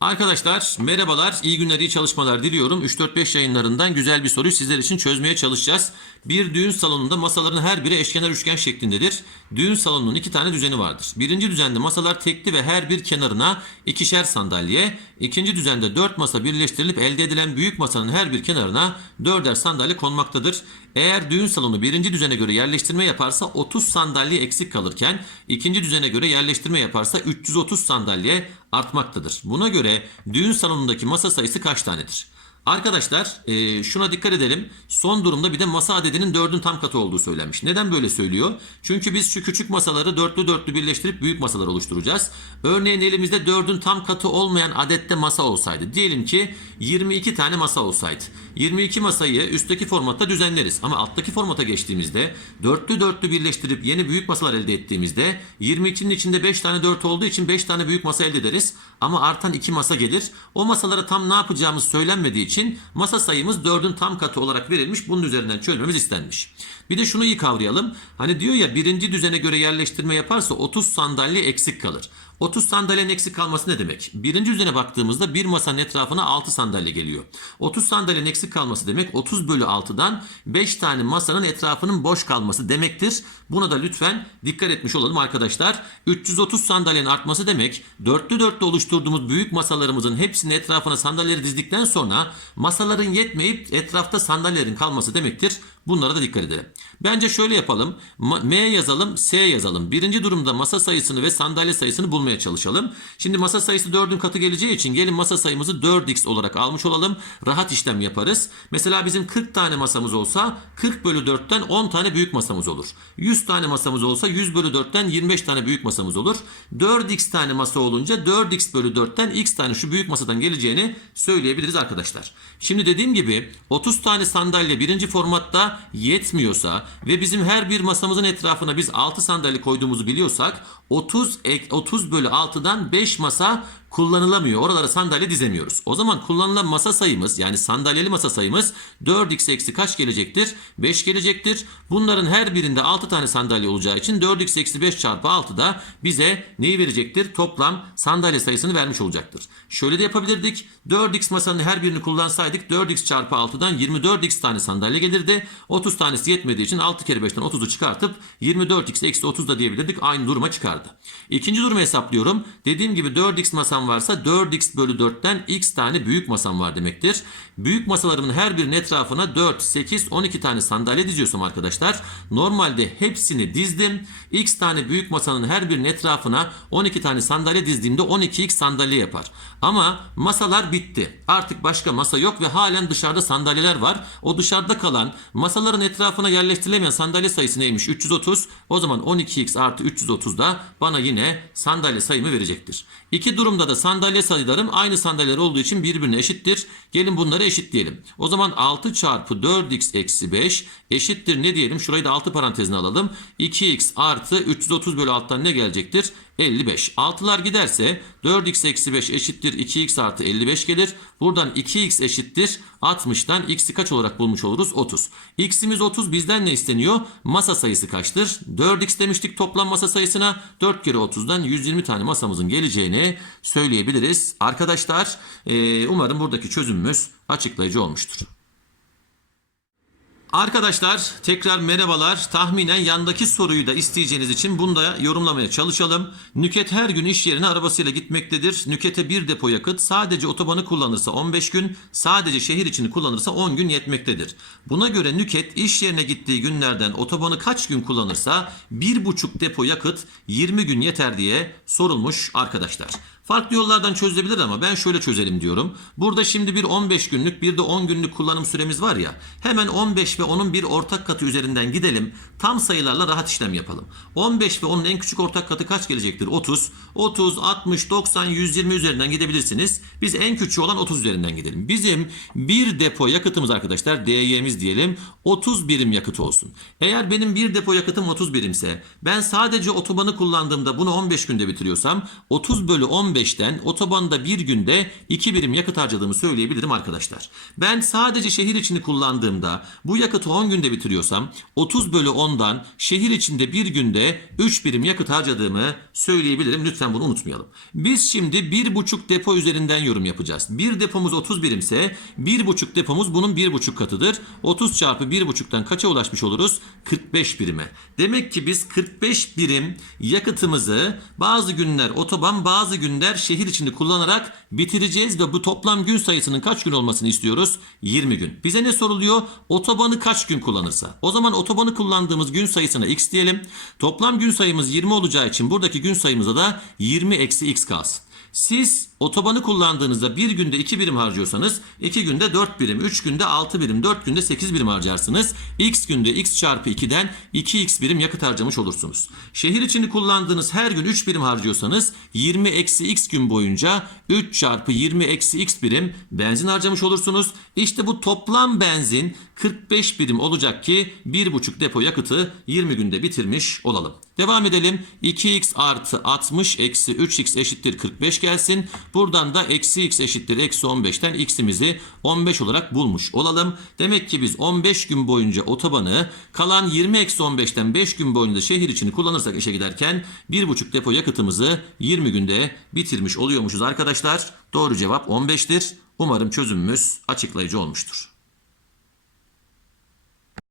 Arkadaşlar merhabalar, iyi günler, iyi çalışmalar diliyorum. 3-4-5 yayınlarından güzel bir soruyu sizler için çözmeye çalışacağız. Bir düğün salonunda masaların her biri eşkenar üçgen şeklindedir. Düğün salonunun iki tane düzeni vardır. Birinci düzende masalar tekli ve her bir kenarına ikişer sandalye. İkinci düzende dört masa birleştirilip elde edilen büyük masanın her bir kenarına dörder sandalye konmaktadır. Eğer düğün salonu birinci düzene göre yerleştirme yaparsa 30 sandalye eksik kalırken ikinci düzene göre yerleştirme yaparsa 330 sandalye artmaktadır. Buna göre düğün salonundaki masa sayısı kaç tanedir? Arkadaşlar e, şuna dikkat edelim. Son durumda bir de masa adedinin dördün tam katı olduğu söylenmiş. Neden böyle söylüyor? Çünkü biz şu küçük masaları dörtlü dörtlü birleştirip büyük masalar oluşturacağız. Örneğin elimizde dördün tam katı olmayan adette masa olsaydı. Diyelim ki 22 tane masa olsaydı. 22 masayı üstteki formatta düzenleriz. Ama alttaki formata geçtiğimizde dörtlü dörtlü birleştirip yeni büyük masalar elde ettiğimizde 22'nin içinde 5 tane 4 olduğu için 5 tane büyük masa elde ederiz. Ama artan 2 masa gelir. O masalara tam ne yapacağımız söylenmediği için masa sayımız 4'ün tam katı olarak verilmiş. Bunun üzerinden çözmemiz istenmiş. Bir de şunu iyi kavrayalım. Hani diyor ya birinci düzene göre yerleştirme yaparsa 30 sandalye eksik kalır. 30 sandalyenin eksik kalması ne demek? Birinci düzene baktığımızda bir masanın etrafına 6 sandalye geliyor. 30 sandalyenin eksik kalması demek 30 bölü 6'dan 5 tane masanın etrafının boş kalması demektir. Buna da lütfen dikkat etmiş olalım arkadaşlar. 330 sandalyenin artması demek dörtlü dörtlü oluşturduğumuz büyük masalarımızın hepsinin etrafına sandalyeleri dizdikten sonra masaların yetmeyip etrafta sandalyelerin kalması demektir. Bunlara da dikkat edelim. Bence şöyle yapalım. M yazalım, S yazalım. Birinci durumda masa sayısını ve sandalye sayısını bulmaya çalışalım. Şimdi masa sayısı 4'ün katı geleceği için gelin masa sayımızı 4x olarak almış olalım. Rahat işlem yaparız. Mesela bizim 40 tane masamız olsa 40 bölü 4'ten 10 tane büyük masamız olur. 100 tane masamız olsa 100 bölü 4'ten 25 tane büyük masamız olur. 4x tane masa olunca 4x bölü 4'ten x tane şu büyük masadan geleceğini söyleyebiliriz arkadaşlar. Şimdi dediğim gibi 30 tane sandalye birinci formatta yetmiyorsa ve bizim her bir masamızın etrafına biz 6 sandalye koyduğumuzu biliyorsak 30 ek, 30 bölü 6'dan 5 masa kullanılamıyor. Oralara sandalye dizemiyoruz. O zaman kullanılan masa sayımız yani sandalyeli masa sayımız 4x eksi kaç gelecektir? 5 gelecektir. Bunların her birinde 6 tane sandalye olacağı için 4x eksi 5 çarpı 6 da bize neyi verecektir? Toplam sandalye sayısını vermiş olacaktır. Şöyle de yapabilirdik. 4x masanın her birini kullansaydık 4x çarpı 6'dan 24x tane sandalye gelirdi. 30 tanesi yetmediği için 6 kere 5'ten 30'u çıkartıp 24x eksi 30 da diyebilirdik. Aynı duruma çıkardı. İkinci durumu hesaplıyorum. Dediğim gibi 4x varsa 4x bölü 4'ten x tane büyük masam var demektir. Büyük masalarımın her birinin etrafına 4, 8, 12 tane sandalye diziyorsam arkadaşlar normalde hepsini dizdim. X tane büyük masanın her birinin etrafına 12 tane sandalye dizdiğimde 12x sandalye yapar. Ama masalar bitti. Artık başka masa yok ve halen dışarıda sandalyeler var. O dışarıda kalan masaların etrafına yerleştirilemeyen sandalye sayısı neymiş? 330. O zaman 12x artı 330 da bana yine sandalye sayımı verecektir. İki durumda da sandalye sayılarım aynı sandalyeler olduğu için birbirine eşittir. Gelin bunları eşitleyelim. O zaman 6 çarpı 4x eksi 5 eşittir ne diyelim? Şurayı da 6 parantezine alalım. 2x artı 330 bölü 6'dan ne gelecektir? 55. 6'lar giderse 4x eksi 5 eşittir 2x artı 55 gelir. Buradan 2x eşittir 60'tan x'i kaç olarak bulmuş oluruz? 30. x'imiz 30 bizden ne isteniyor? Masa sayısı kaçtır? 4x demiştik toplam masa sayısına. 4 kere 30'dan 120 tane masamızın geleceğini söyleyebiliriz. Arkadaşlar umarım buradaki çözümümüz açıklayıcı olmuştur. Arkadaşlar tekrar merhabalar. Tahminen yandaki soruyu da isteyeceğiniz için bunu da yorumlamaya çalışalım. Nüket her gün iş yerine arabasıyla gitmektedir. Nükete bir depo yakıt sadece otobanı kullanırsa 15 gün, sadece şehir içini kullanırsa 10 gün yetmektedir. Buna göre Nüket iş yerine gittiği günlerden otobanı kaç gün kullanırsa 1,5 depo yakıt 20 gün yeter diye sorulmuş arkadaşlar. Farklı yollardan çözülebilir ama ben şöyle çözelim diyorum. Burada şimdi bir 15 günlük bir de 10 günlük kullanım süremiz var ya. Hemen 15 ve onun bir ortak katı üzerinden gidelim. Tam sayılarla rahat işlem yapalım. 15 ve onun en küçük ortak katı kaç gelecektir? 30. 30, 60, 90, 120 üzerinden gidebilirsiniz. Biz en küçüğü olan 30 üzerinden gidelim. Bizim bir depo yakıtımız arkadaşlar DY'miz diyelim 30 birim yakıt olsun. Eğer benim bir depo yakıtım 30 birimse ben sadece otobanı kullandığımda bunu 15 günde bitiriyorsam 30 bölü 15 15'ten otobanda bir günde 2 birim yakıt harcadığımı söyleyebilirim arkadaşlar. Ben sadece şehir içini kullandığımda bu yakıtı 10 günde bitiriyorsam 30 bölü 10'dan şehir içinde bir günde 3 birim yakıt harcadığımı söyleyebilirim. Lütfen bunu unutmayalım. Biz şimdi 1,5 depo üzerinden yorum yapacağız. Bir depomuz 30 birimse 1,5 depomuz bunun 1,5 katıdır. 30 çarpı 1,5'tan kaça ulaşmış oluruz? 45 birime. Demek ki biz 45 birim yakıtımızı bazı günler otoban bazı günler şehir içinde kullanarak bitireceğiz ve bu toplam gün sayısının kaç gün olmasını istiyoruz? 20 gün. Bize ne soruluyor? Otobanı kaç gün kullanırsa. O zaman otobanı kullandığımız gün sayısına x diyelim. Toplam gün sayımız 20 olacağı için buradaki gün sayımıza da 20 eksi x kalsın. Siz otobanı kullandığınızda bir günde 2 birim harcıyorsanız 2 günde 4 birim, 3 günde 6 birim, 4 günde 8 birim harcarsınız. X günde x çarpı 2'den 2x birim yakıt harcamış olursunuz. Şehir içinde kullandığınız her gün 3 birim harcıyorsanız 20 eksi x gün boyunca 3 çarpı 20 eksi x birim benzin harcamış olursunuz. İşte bu toplam benzin 45 birim olacak ki 1,5 depo yakıtı 20 günde bitirmiş olalım. Devam edelim. 2x artı 60 eksi 3x eşittir 45 gelsin. Buradan da eksi x eşittir eksi 15'ten x'imizi 15 olarak bulmuş olalım. Demek ki biz 15 gün boyunca otobanı kalan 20 eksi 15'ten 5 gün boyunca şehir içini kullanırsak işe giderken 1,5 depo yakıtımızı 20 günde bitirmiş oluyormuşuz arkadaşlar. Doğru cevap 15'tir. Umarım çözümümüz açıklayıcı olmuştur.